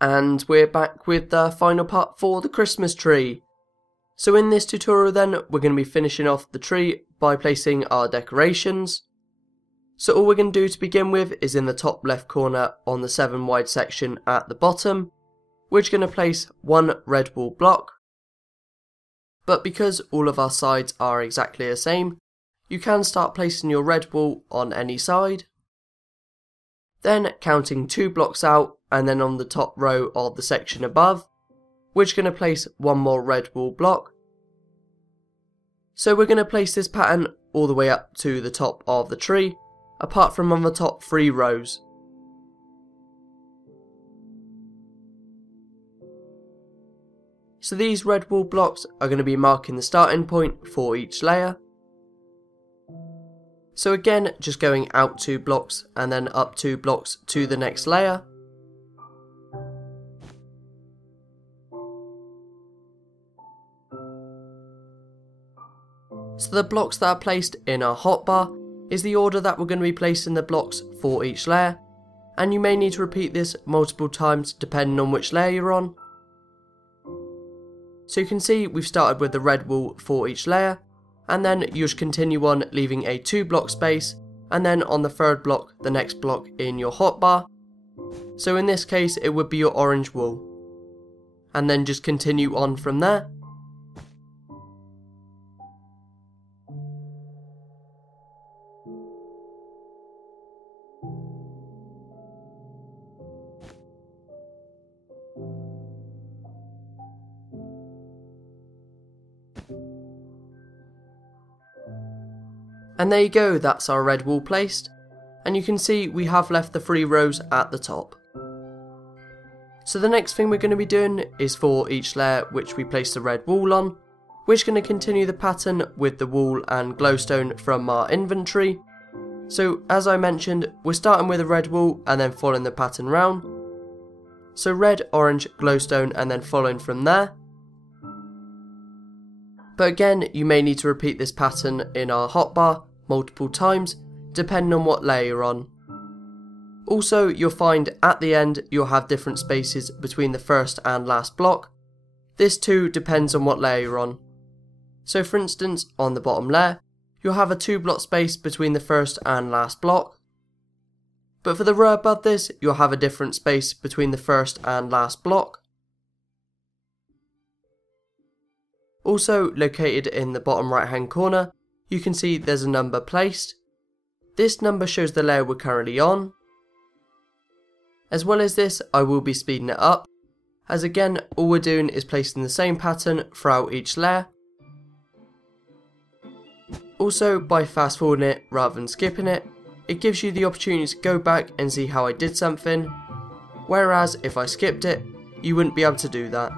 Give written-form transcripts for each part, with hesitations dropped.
And we're back with the final part for the Christmas tree. So in this tutorial then, we're going to be finishing off the tree by placing our decorations. So all we're going to do to begin with is in the top left corner on the 7 wide section at the bottom, we're going to place one red wool block. But because all of our sides are exactly the same, you can start placing your red wool on any side. Then counting 2 blocks out, and then on the top row of the section above, we're just going to place one more red wool block. So we're going to place this pattern all the way up to the top of the tree, apart from on the top 3 rows. So these red wool blocks are going to be marking the starting point for each layer. So again, just going out 2 blocks and then up 2 blocks to the next layer. So the blocks that are placed in our hotbar is the order that we're going to be placing the blocks for each layer, and you may need to repeat this multiple times depending on which layer you're on. So you can see we've started with the red wool for each layer, and then you just continue on leaving a 2 block space, and then on the 3rd block the next block in your hotbar. So in this case it would be your orange wool, and then just continue on from there. And there you go, that's our red wool placed, and you can see we have left the 3 rows at the top. So the next thing we're going to be doing is for each layer which we place the red wool on, we're just going to continue the pattern with the wool and glowstone from our inventory. So as I mentioned, we're starting with a red wool and then following the pattern round. So red, orange, glowstone, and then following from there. But again, you may need to repeat this pattern in our hotbar multiple times, depending on what layer you're on. Also, you'll find at the end you'll have different spaces between the first and last block. This too depends on what layer you're on. So for instance, on the bottom layer, you'll have a 2 block space between the first and last block. But for the row above this, you'll have a different space between the first and last block. Also, located in the bottom right hand corner, you can see there's a number placed. This number shows the layer we're currently on. As well as this, I will be speeding it up, as again, all we're doing is placing the same pattern throughout each layer. Also, by fast forwarding it rather than skipping it, it gives you the opportunity to go back and see how I did something, whereas if I skipped it, you wouldn't be able to do that.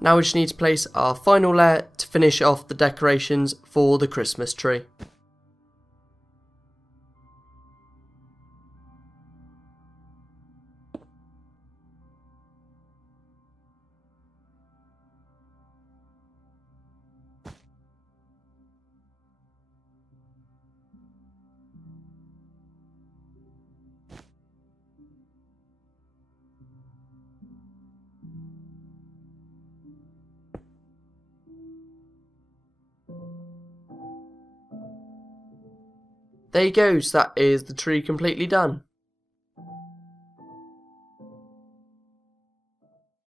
Now we just need to place our final layer to finish off the decorations for the Christmas tree. There you go, so that is the tree completely done.